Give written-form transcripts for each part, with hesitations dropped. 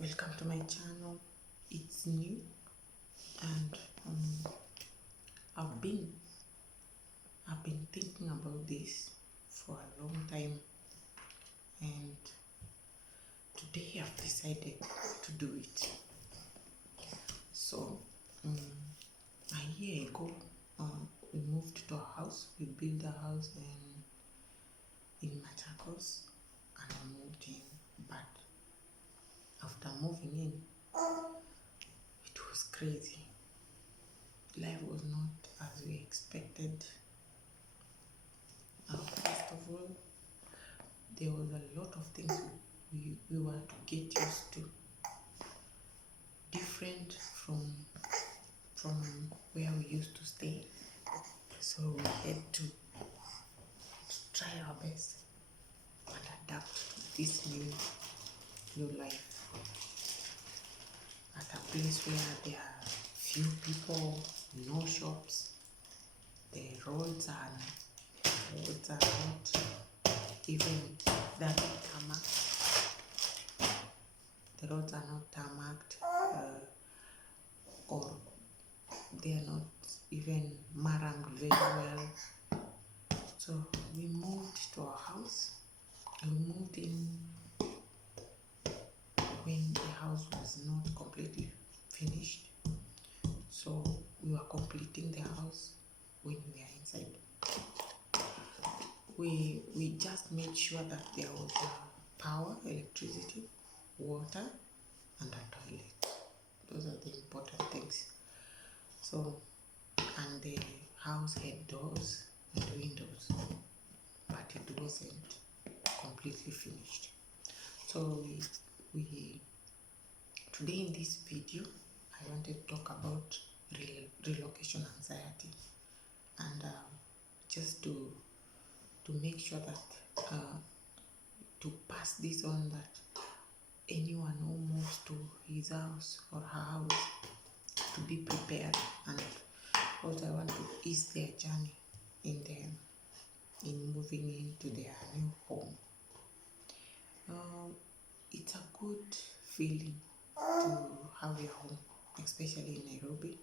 Welcome to my channel. It's new and I've been thinking about this for a long time, and today I've decided to do it. So a year ago we moved to a house. We built a house in Machakos and I moved in, but after moving in, it was crazy. Life was not as we expected. First of all, there was a lot of things we were to get used to, different from where we used to stay. So we had to try our best and adapt to this new life at a place where there are few people, no shops. The roads are not even tarmac. The roads are not tarmacked, or they are not even marramed very well. So we moved to our house. We moved in when the house was not completely finished. So we were completing the house when we were inside. We just made sure that there was power, electricity, water, and a toilet. Those are the important things. So, and the house had doors and windows, but it wasn't completely finished. So we today in this video, I wanted to talk about relocation anxiety, and just to make sure that to pass this on, that anyone who moves to his house or her house to be prepared, and also I want to ease their journey in moving into their new home. It's a good feeling to have a home, especially in Nairobi,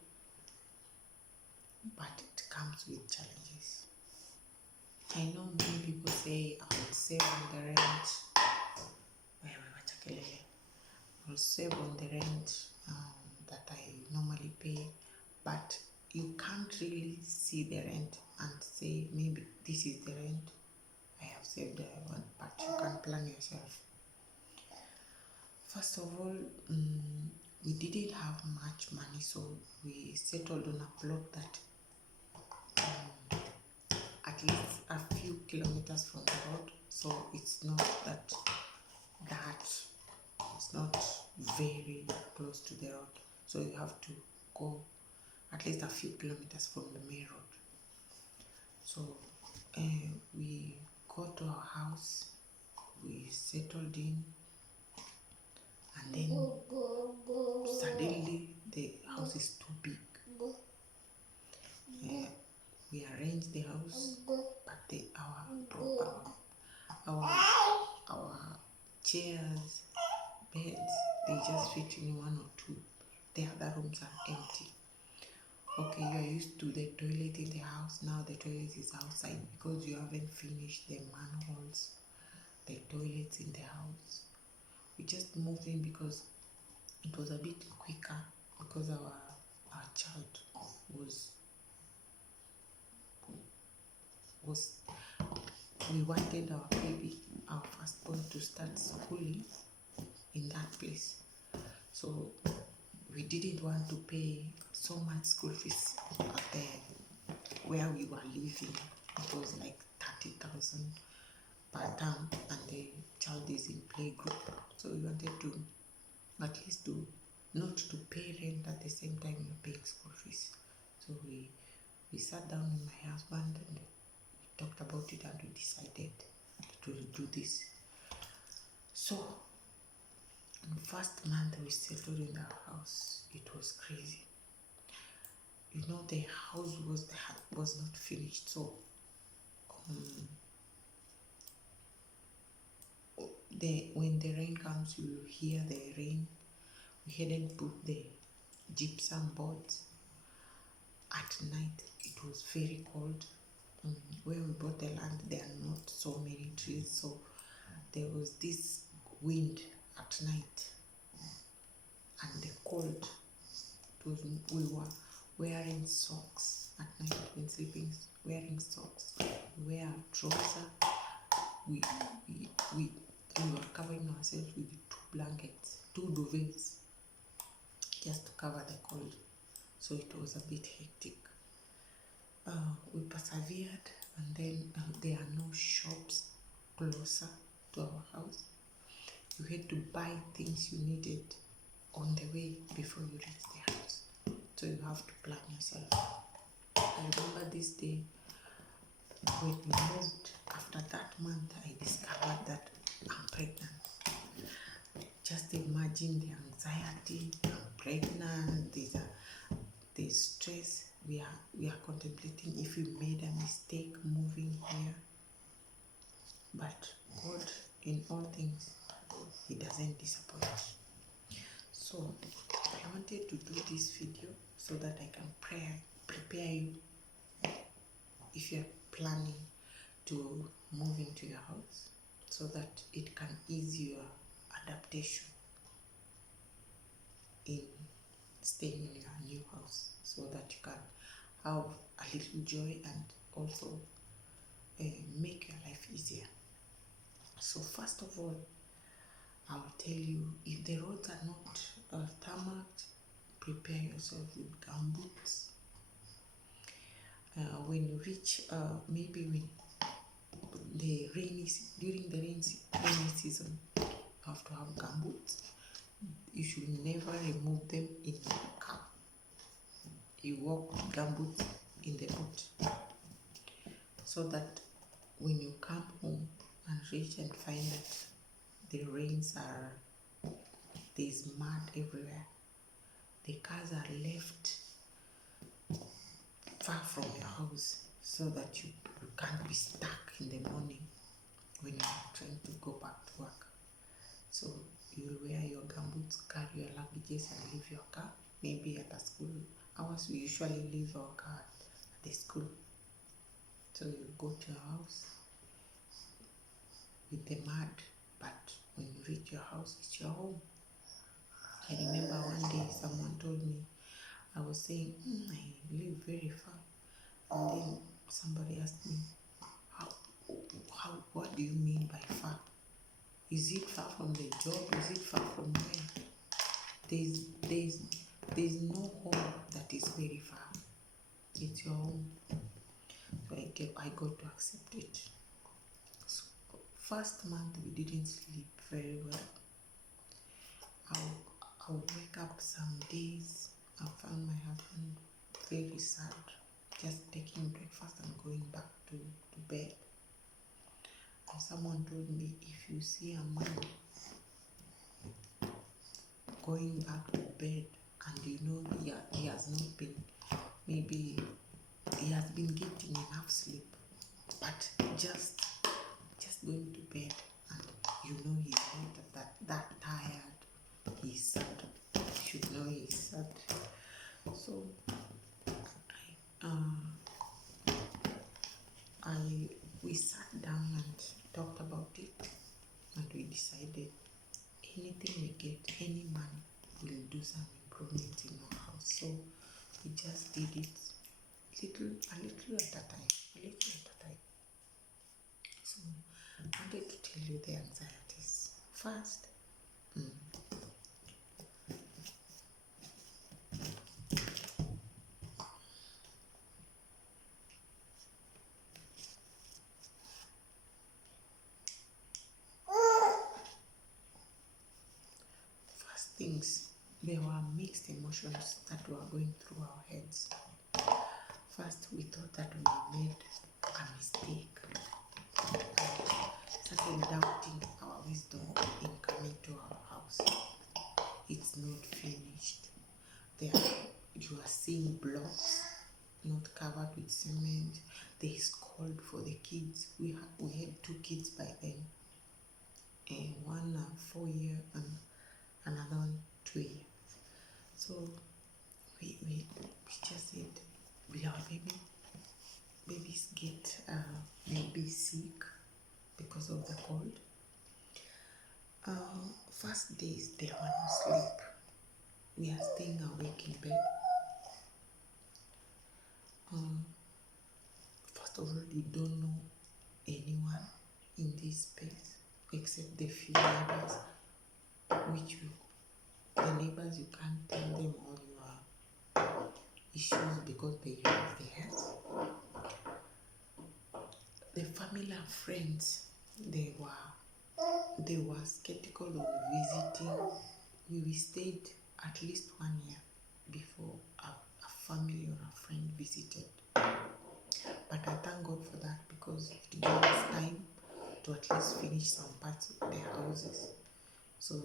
but it comes with challenges. I know many people say I will save on the rent. I'll save on the rent that I normally pay, but you can't really see the rent and say maybe this is the rent I have saved, but you can plan yourself. First of all, we didn't have much money, so we settled on a plot that at least a few kilometers from the road, so it's not that it's not very close to the road, so you have to go at least a few kilometers from the main road. So we got to our house, we settled in, and then suddenly the house is too big. We arranged the house, but our chairs, beds, they just fit in one or two. The other rooms are empty. Okay, you are used to the toilet in the house. Now the toilet is outside because you haven't finished the manholes, the toilets in the house. We just moved in because it was a bit quicker, because our child was we wanted our baby, our firstborn, to start schooling in that place. So we didn't want to pay so much school fees where we were living. It was like 30,000 per term, and the child is in playgroup. So we wanted to at least not to pay rent at the same time you're paying school fees. So we sat down with my husband and we talked about it, and we decided to do this. So in the first month we settled in our house, it was crazy. You know, the house was not finished, so when the rain comes, you hear the rain We hadn't put the gypsum boards. At night, it was very cold. When we bought the land, there are not so many trees, so there was this wind at night, and the cold. We were wearing socks at night when sleeping, wearing socks. We wear trousers. We were covering ourselves with 2 blankets, 2 duvets, just to cover the cold. So it was a bit hectic. We persevered, and then there are no shops closer to our house. You had to buy things you needed on the way before you reach the house. So you have to plan yourself. I remember this day when we moved. After that month, I discovered that I'm pregnant. Just imagine the anxiety. I'm pregnant. There's stress. We are contemplating if we made a mistake moving here. But God, in all things, He doesn't disappoint. So I wanted to do this video so that I can prepare you if you're planning to move into your house, so that it can ease your adaptation in staying in your new house, so that you can have a little joy and also make your life easier. So first of all, I'll tell you, if the roads are not tarmacked, prepare yourself with gumboots. When you reach, maybe when during the rainy season, you have to have gumboots. You should never remove them in your car. You walk with gumboots in the boot, so that when you come home and reach and find that there's mud everywhere, the cars are left far from your house, so that you can't be stuck in the morning when you're trying to go back to work. So you'll wear your gumboots, carry your luggages, and leave your car. Maybe at a school hours, we usually leave our car at the school. So you go to your house with the mud, but when you reach your house, it's your home. I remember one day someone told me, I was saying, I live very far. And then somebody asked me, what do you mean by far? Is it far from the job? Is it far from where? There's no home that is very far. It's your home. So I got to accept it. So first month we didn't sleep very well. I would wake up some days. I found my husband very sad, just taking breakfast and going back to bed. And someone told me, if you see a man going back to bed and you know he has not been, maybe he has been getting enough sleep, but just going to bed and you know he's not that tired, he's sad, you should know he's sad. So we sat down and talked about it, and we decided anything we get, any money, will do some improvements in our house. So we just did it a little at a time. So I wanted to tell you the anxieties. First, things, there were mixed emotions that were going through our heads. First, we thought that we made a mistake, started doubting our wisdom in coming to our house. It's not finished. You are seeing blocks not covered with cement. There is cold for the kids. We had 2 kids by then, one 4 year and another one 2 year. So we just said, will our babies get maybe sick because of the cold? First days they were no sleep. We are staying awake in bed. First of all, you don't know anyone in this space except the few neighbors, the neighbors you can't tell them all your issues because they have theirs. The family and friends, they were skeptical of visiting. We stayed at least 1 year before a family or a friend visited. But I thank God for that because it gave us time to at least finish some parts of their houses. So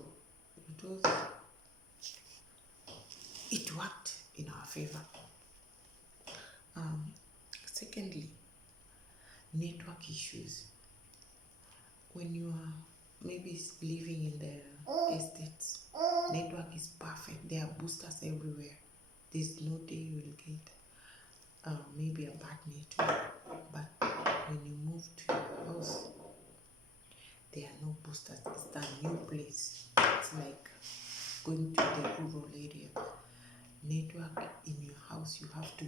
it worked in our favor. Secondly, network issues. When you are maybe living in the estates, network is perfect. There are boosters everywhere. There's no day you will get maybe a bad network. But when you move to your house, there are no boosters. It's a new place. It's like going to the rural area. Network in your house, you have to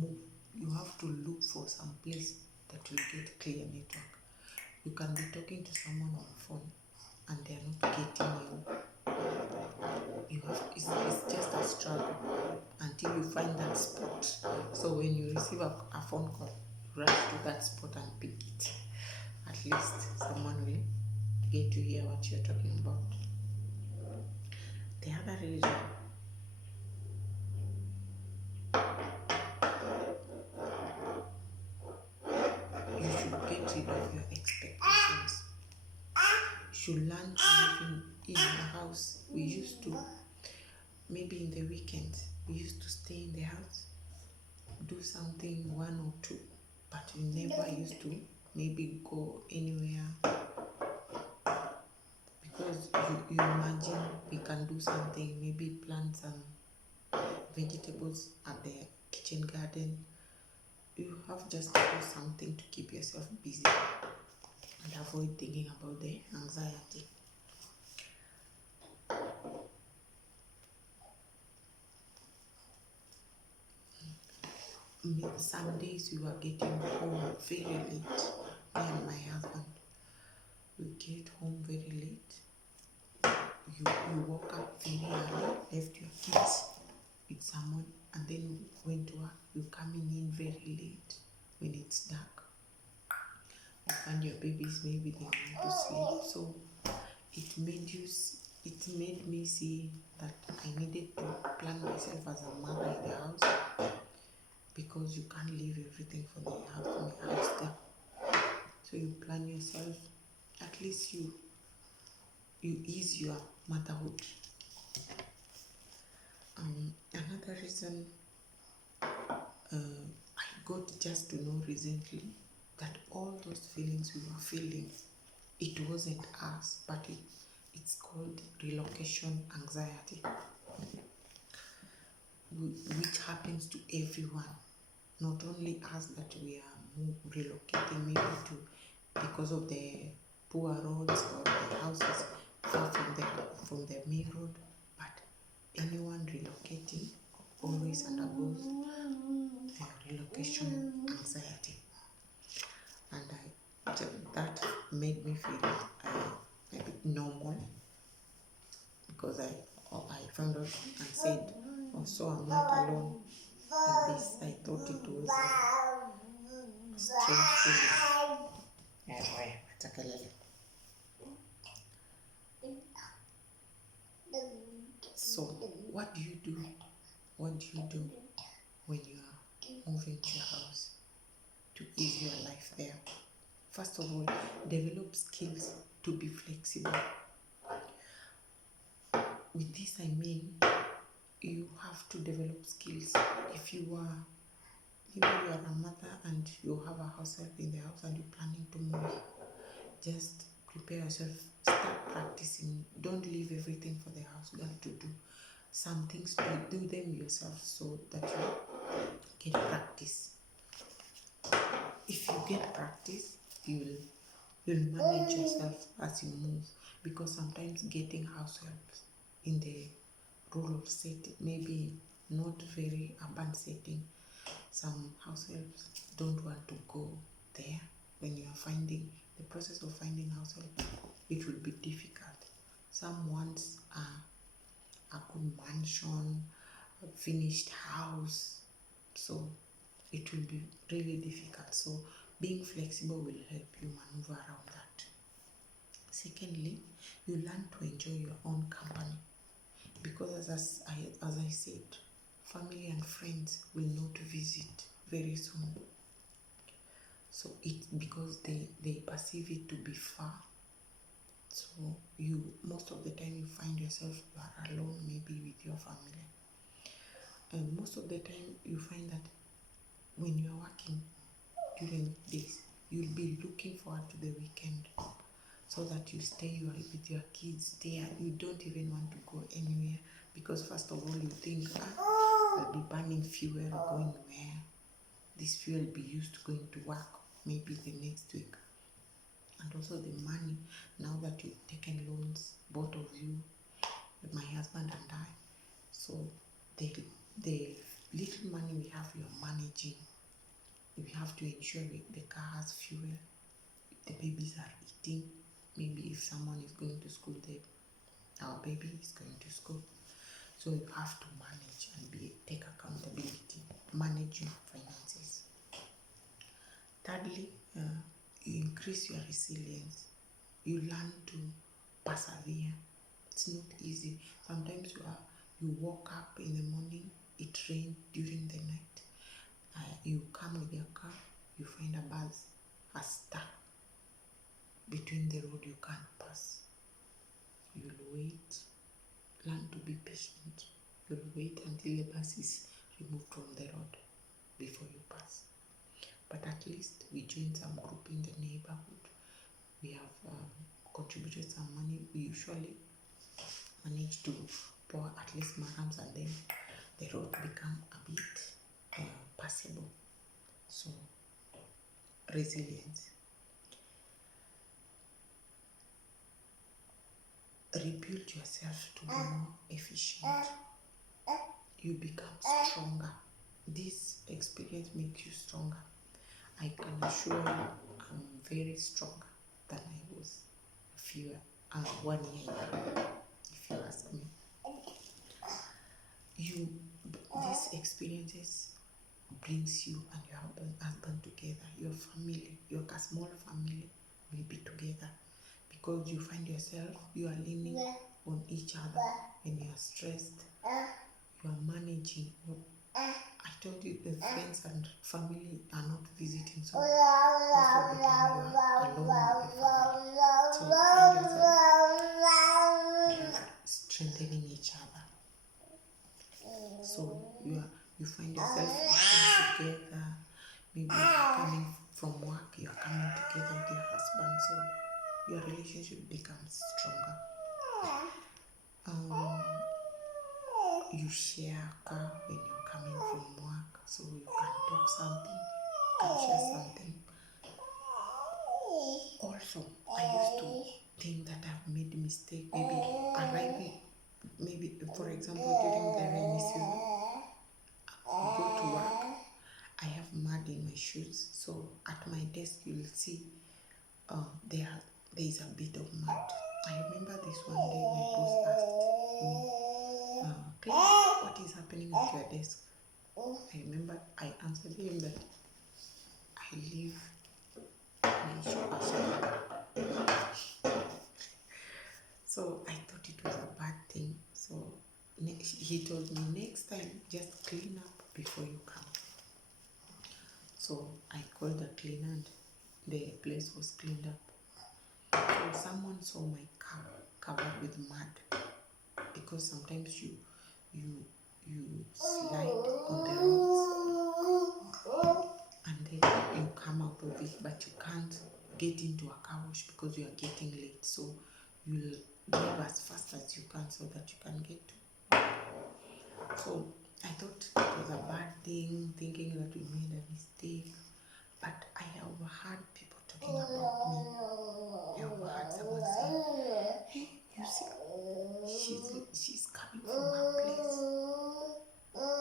move. You have to look for some place that will get clear network. You can be talking to someone on the phone and they are not getting you. It's just a struggle until you find that spot. So when you receive a phone call, rush to that spot and pick it. At least someone will get to hear what you're talking about. The other reason, you should get rid of your expectations. You should learn to live in your house. We used to, maybe in the weekends, we used to stay in the house, do something, 1 or 2, but we never used to maybe go anywhere because you imagine we can do something, maybe plant some vegetables at the kitchen garden. You have just to do something to keep yourself busy and avoid thinking about the anxiety. Some days we were getting home very late, me and my husband. We get home very late. You woke up very early, left your kids with someone, and then went to work. You're coming in very late when it's dark. You find your babies, maybe they want to sleep. So it made me see that I needed to plan myself as a mother in the house, because you can't leave everything for the house girl. So you plan yourself. At least you ease your motherhood. Another reason I got just to know recently that all those feelings we were feeling, it wasn't us, but it's called relocation anxiety, which happens to everyone, not only us that we are relocating maybe because of the poor roads or the houses far from the main road, but anyone relocating always undergoes relocation anxiety. And that made me feel a bit normal, because I found out and said, so I'm not alone in this. I thought it was a strange feeling. So what do you do? What do you do when you are moving to your house to ease your life there? First of all, develop skills to be flexible. With this I mean, you have to develop skills. If you are, maybe you are a mother and you have a house help in the house and you're planning to move, just prepare yourself, start practicing. Don't leave everything for the house girl to do. some things, do them yourself so that you get practice. If you get practice, you'll manage yourself as you move, because sometimes getting house help in the rural setting, maybe not very urban setting, some house helps don't want to go there. When you are finding the process of finding house help, it will be difficult. Some want a good mansion, a finished house, so it will be really difficult. So being flexible will help you maneuver around that. Secondly, you learn to enjoy your own company, because as I said, family and friends will not visit very soon. So because they perceive it to be far. So most of the time you find yourself you are alone, maybe with your family. And most of the time you find that when you are working during days, you'll be looking forward to the weekend, so that you stay with your kids there. You don't even want to go anywhere, because first of all you think, I'll be burning fuel going where? This fuel will be used going to work maybe the next week. And also the money, now that you've taken loans, both of you, my husband and I, so the little money we have, you're managing. We have to ensure the car has fuel, the babies are eating. Maybe if someone is going to school, our baby is going to school. So you have to manage and take accountability, manage your finances. Thirdly, you increase your resilience. You learn to persevere. It's not easy. Sometimes you woke up in the morning, it rained during the night. You come with your car, you find a bus has stuck between the road, you can't pass. You'll wait, learn to be patient. You'll wait until the bus is removed from the road before you pass. But at least we joined some group in the neighborhood. We have contributed some money. We usually manage to pour at least marams, and then the road become a bit passable. So resilience. Rebuild yourself to be more efficient. You become stronger. This experience makes you stronger. I can assure you I'm very stronger than I was 1 year ago, if you ask me. These experiences brings you and your husband together. Your family, your small family will be together, because you find yourself, you are leaning on each other. When you are stressed, you are managing. I told you the friends and family are not visiting, so most of the time you are alone with the family. So you find yourself strengthening each other. So you find yourself eating together. Maybe coming from work, you are coming together with your husband, so your relationship becomes stronger. You share a car when you're coming from work, so you can talk something, you can share something. Also, I used to think that I've made a mistake, maybe arriving, maybe for example during the rainy season, I go to work, I have mud in my shoes, so at my desk you will see there is a bit of mud. I remember this one day my boss asked me, what is happening at your desk? I remember I answered him that I leave my shoes. So I thought it was a bad thing. So he told me, next time just clean up before you come. So I called the cleaner and the place was cleaned up. So someone saw my car covered with mud, because sometimes you slide on the roads and then you come out of it, but you can't get into a car wash because you are getting late. So you'll drive as fast as you can so that you can get to work. So I thought it was a bad thing, thinking that we made a mistake. But I overheard people talking about me. I overheard someone saying, "Hey, you see, she's coming from her place.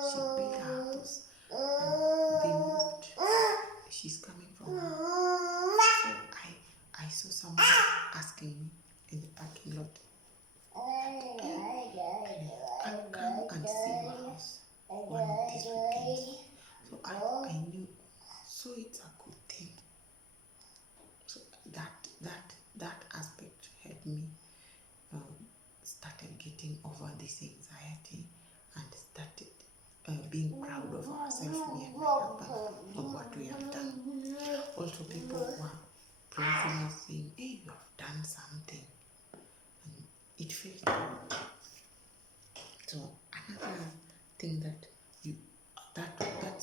She built her house and they moved. She's coming from her." So I saw someone asking me in the parking lot, "I'll come and see your house one of these weekends." So I knew, so it's a good thing. So that aspect helped me started getting over this anxiety and started being proud of ourselves, me and my husband, of what we have done. Also, people were praising us, saying, "Hey, you have done something," and it felt good. So another thing that's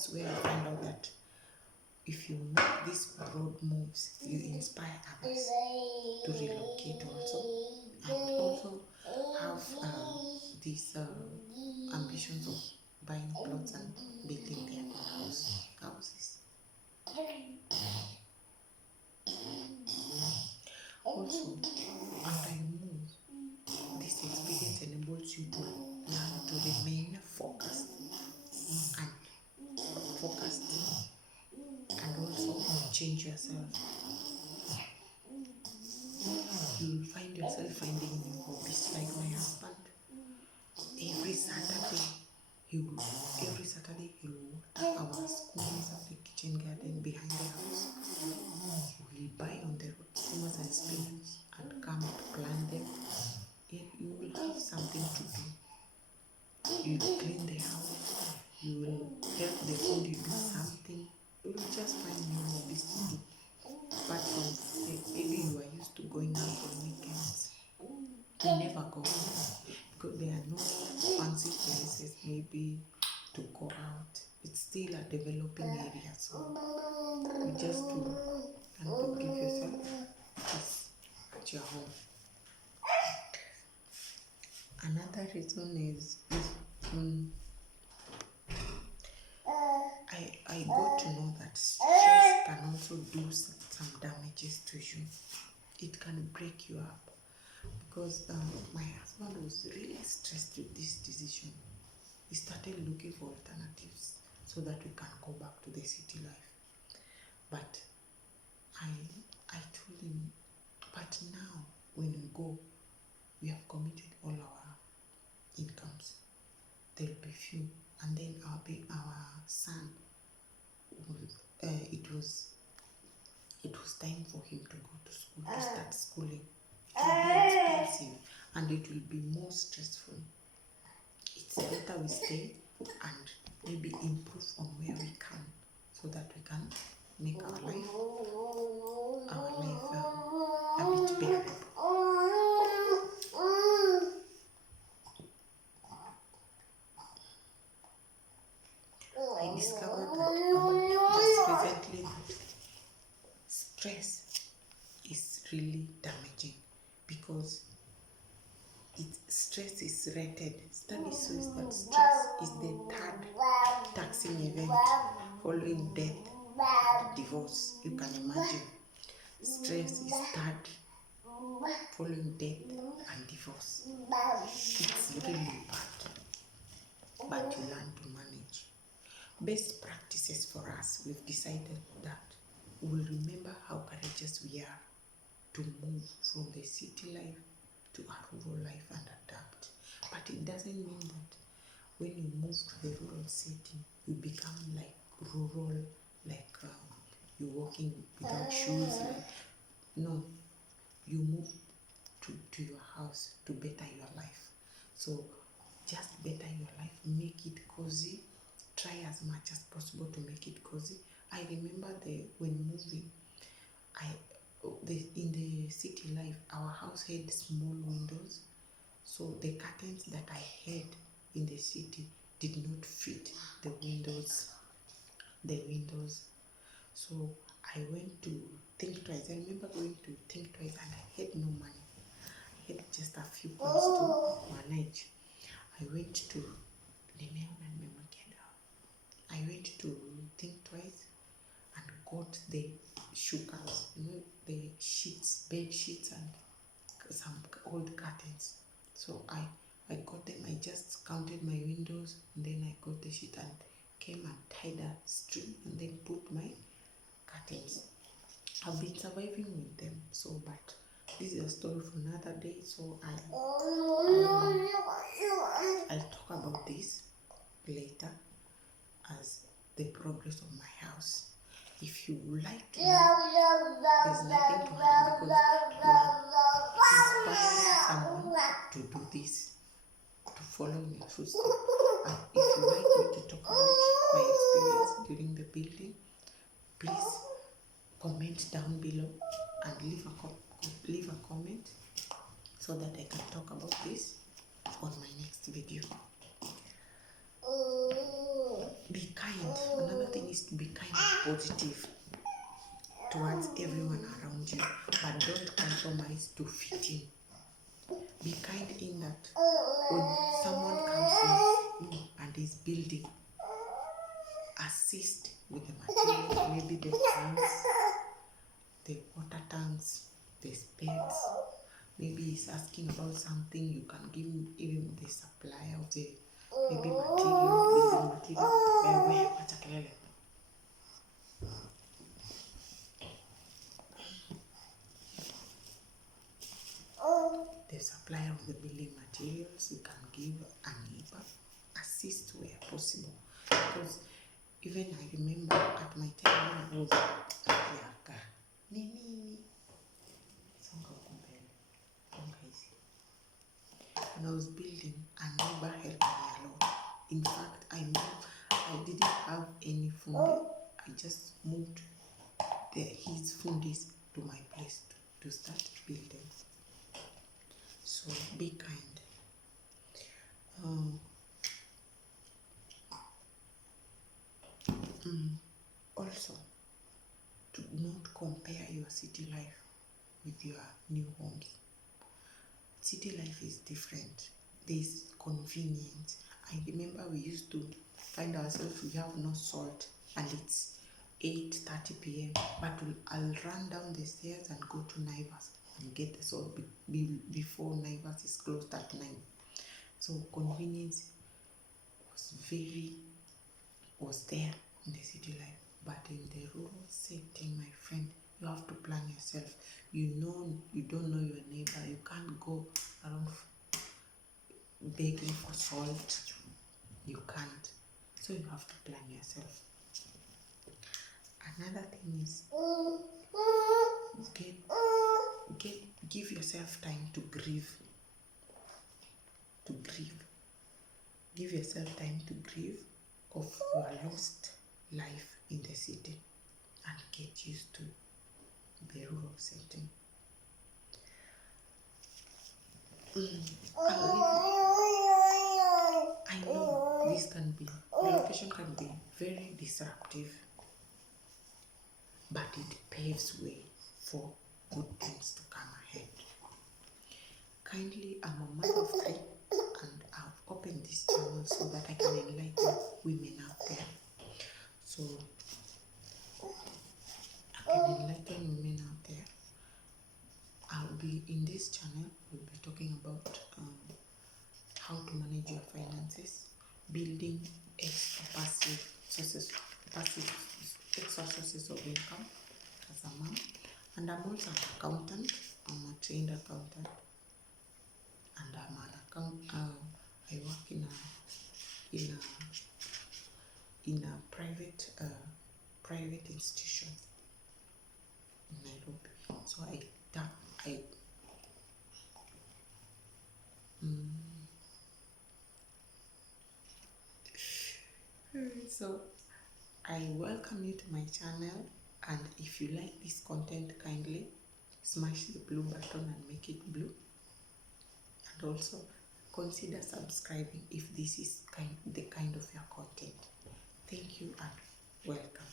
where I found out that if you make these broad moves, you inspire others to relocate also, and also have these ambitions of buying plots and building their own houses. Also, after you move, this experience enables you to learn to remain focused and also change yourself. You will find yourself finding new hobbies, like my husband. Every Saturday he will water our squares of the kitchen garden behind the house. He will buy on the road tomatoes and spinach and come to plant them. You will have something to do. You will clean the house. You will help the food. You do something. You will just find new hobbies to do. Apart from maybe you are used to going out on weekends. You never go because there are no fancy places maybe to go out. It's still a developing area, so you just do and to give yourself peace at your home. Another reason is I got to know that stress can also do some damages to you. It can break you up. Because my husband was really stressed with this decision. He started looking for alternatives so that we can go back to the city life. But I told him, but now when we go, we have committed all our incomes. There'll be few, and then our son it was time for him to go to school, to start schooling. It will be expensive and it will be more stressful. It's better we stay and maybe improve on where we can so that we can make our life a bit bearable. I discovered that just recently that stress is really damaging because stress is rated. Studies shows that stress is the third taxing event following death and divorce. You can imagine. Stress is third following death and divorce. It's really bad, but you learn to manage. Best practices for us, we've decided that we'll remember how courageous we are to move from the city life to a rural life and adapt. But it doesn't mean that when you move to the rural setting, you become like rural, like you're walking without shoes. No, you move to your house to better your life. So just better your life, make it cozy. Try as much as possible to make it cozy. I remember when moving, in the city life, our house had small windows, so the curtains that I had in the city did not fit the windows. So I went to think twice. I remember going to think twice, and I had no money. I had just a few points to manage. I went to nimeona nimemwekea dawa. I went to think twice and got the shukas, the sheets, bed sheets and some old curtains. So I got them. I just counted my windows and then I got the sheet and came and tied a string and then put my curtains. I've been surviving with them, so but this is a story for another day, so I'll talk about this later as the progress of my house. If you would like to know, there's nothing to hide because you are inspiring someone to do this, to follow in your footsteps. And if you like me to talk about my experience during the building, please comment down below and leave a comment so that I can talk about this on my next video. Be kind. Another thing is to be kind and positive towards everyone around you, but don't compromise to fit in. Be kind in that when someone comes in and is building, assist with the material, maybe the tanks, the water tanks, the spades. Maybe he's asking about something, you can give him even the supply of the maybe material, building material. The supply of the building materials, you can give a neighbor, assist where possible. Because even I remember at my time when I was when I was building, a neighbor helped me a lot. In fact, I didn't have any fundi. I just moved his fundis to my place to start building. So be kind. Also, to not compare your city life with your new homes. City life is different. There's convenience. I remember we used to find ourselves, we have no salt and it's 8:30 p.m. but I'll run down the stairs and go to Naivas and get the salt before Naivas is closed at 9. So convenience was there in the city life, but in the rural setting, my friend, you have to plan yourself. You don't know your neighbor. You can't go around begging for salt. You can't. So you have to plan yourself. Another thing is give yourself time to grieve. Give yourself time to grieve of your lost life in the city and get used to the rural setting. I know relocation can be very disruptive, but it paves way for good things to come ahead. Kindly, I'm a mother of 3 and I've opened this channel so that I can enlighten women out there. So I can enlighten women out there. I'll be in this channel, we'll be talking about how to manage your finances, building extra sources of income as a mom. And I'm also an accountant. I'm a trained accountant, and I'm an I work in a private institution in Nairobi. So so I welcome you to my channel, and if you like this content, kindly smash the blue button and make it blue, and also consider subscribing if this is the kind of your content. Thank you and welcome.